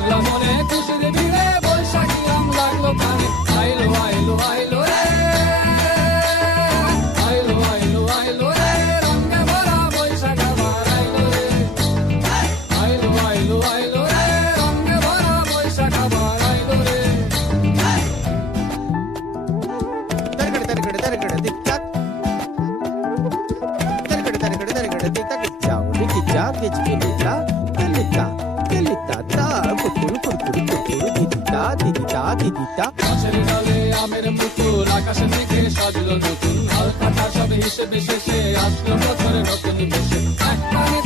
জাগলাম মনে খুশির ভিড়ে, বৈশাখী আম লাগলো কানে, আইলো আইলো আইলো রে, আইলো আইলো আইলো রে, রঙে ভরা বৈশাখ আবার আইলো রে, আইলো আইলো আইলো রে, রঙে ভরা বৈশাখ আবার আইলো রে। গাছের ডালে আমের পুতুল, আকাশে মেঘে সাজলো নতুন, হালকা সব হিসেবে শেষে আসলো বছরের নতুন বেশে, এক কানে